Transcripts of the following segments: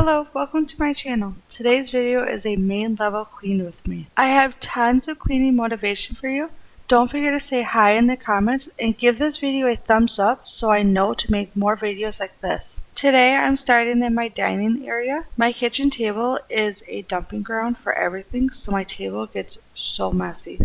Hello, welcome to my channel. Today's video is a main level clean with me. I have tons of cleaning motivation for you. Don't forget to say hi in the comments and give this video a thumbs up so I know to make more videos like this. Today I'm starting in my dining area. My kitchen table is a dumping ground for everything, so my table gets so messy.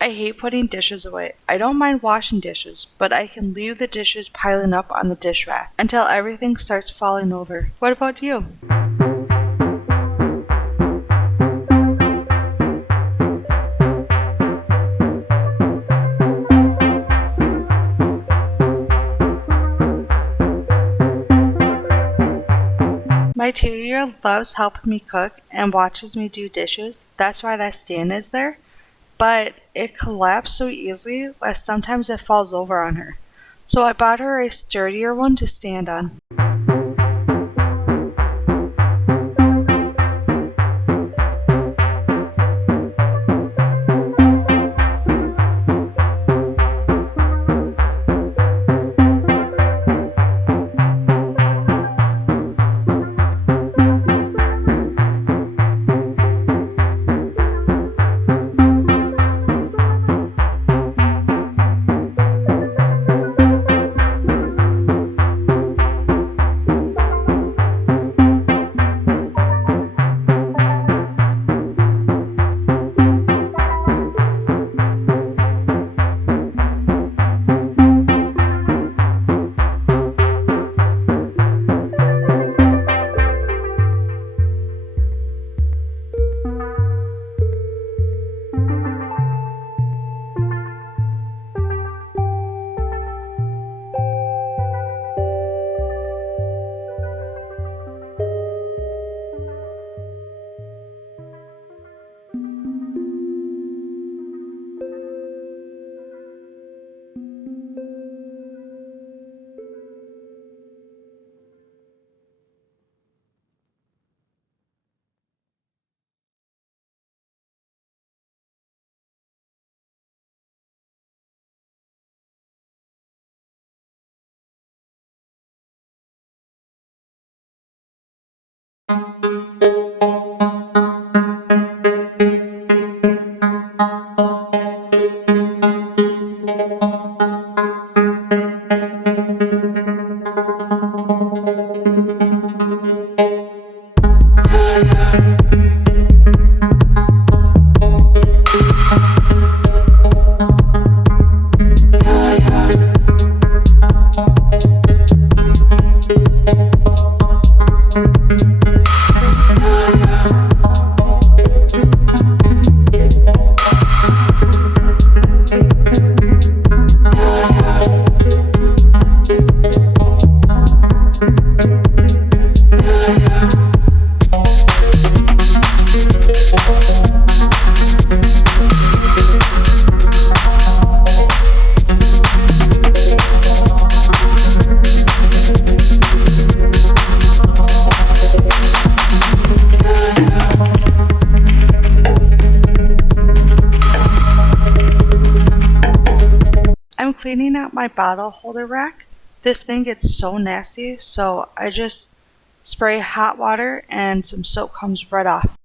I hate putting dishes away. I don't mind washing dishes, but I can leave the dishes piling up on the dish rack until everything starts falling over. What about you? My 2-year-old loves helping me cook and watches me do dishes. That's why that stand is there. But it collapsed so easily that sometimes it falls over on her. So I bought her a sturdier one to stand on. I'm cleaning out my bottle holder rack. This thing gets so nasty, so I just spray hot water and some soap comes right off.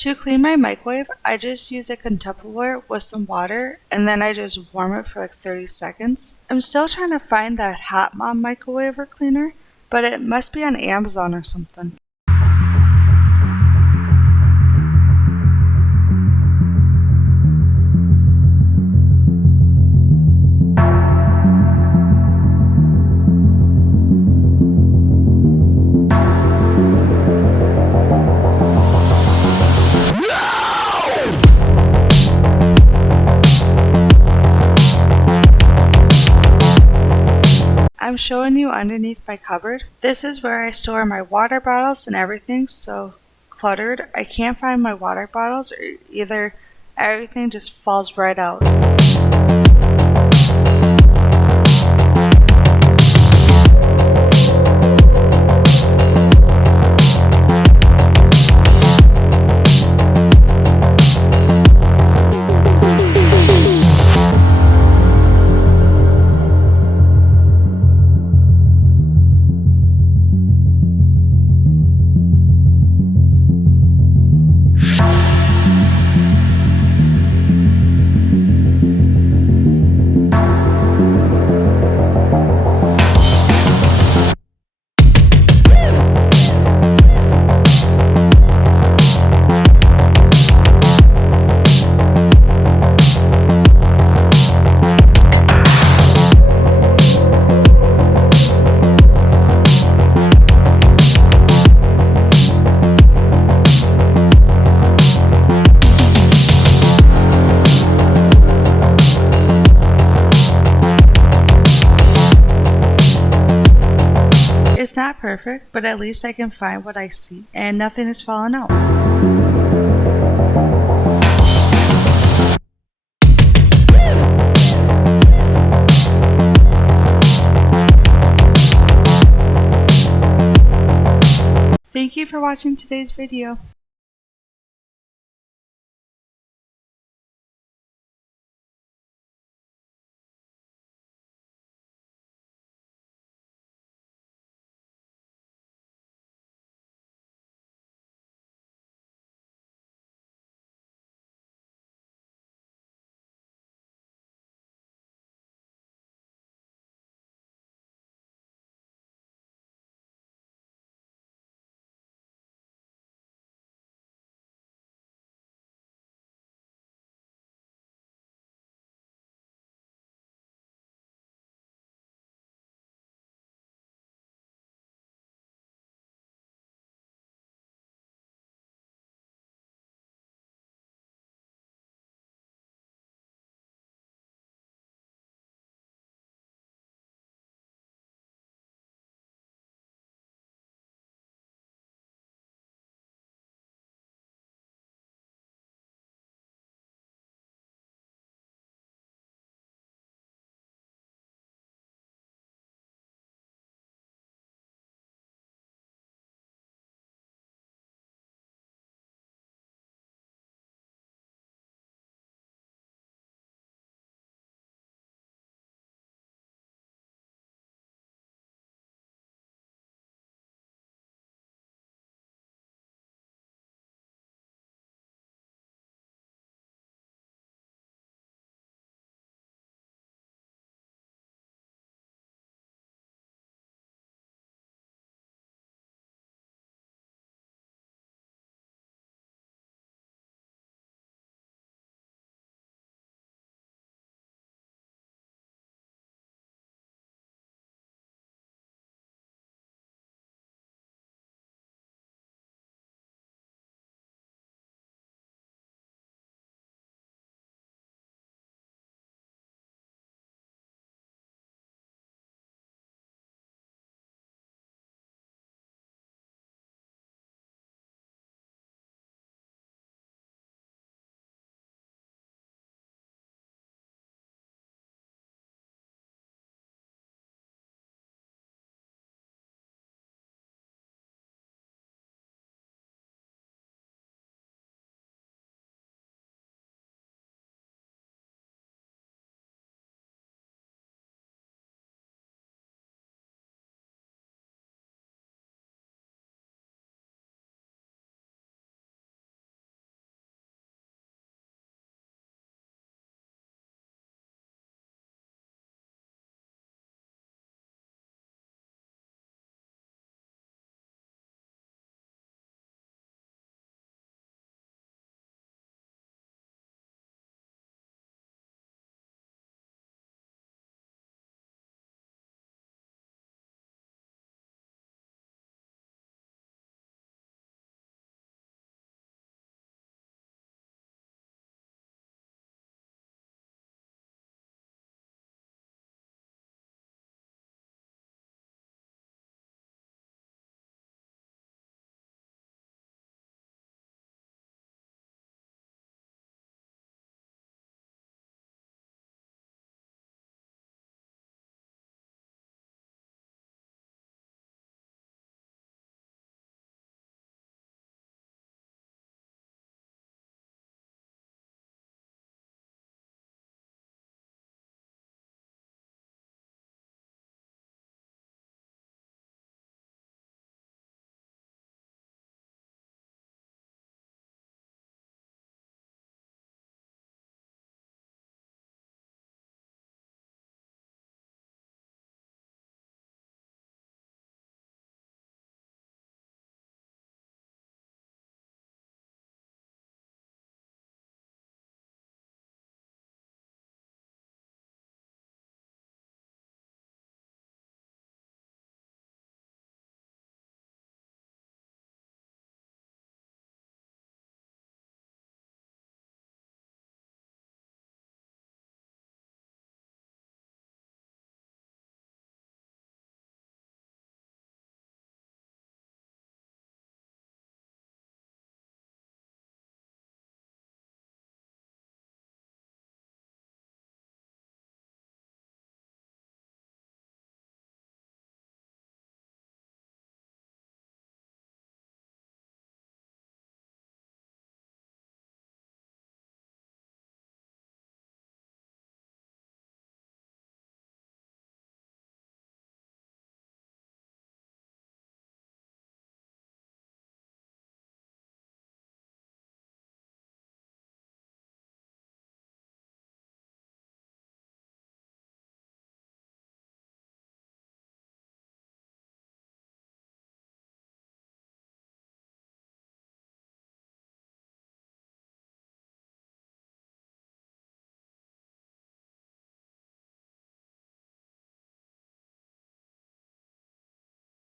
To clean my microwave, I just use a Tupperware with some water and then I just warm it for like 30 seconds. I'm still trying to find that Hot Mom microwave cleaner, but it must be on Amazon or something. I'm showing you underneath my cupboard. This is where I store my water bottles and everything, so cluttered. I can't find my water bottles, or either everything just falls right out. It's not perfect, but at least I can find what I see, and nothing is falling out. Thank you for watching today's video.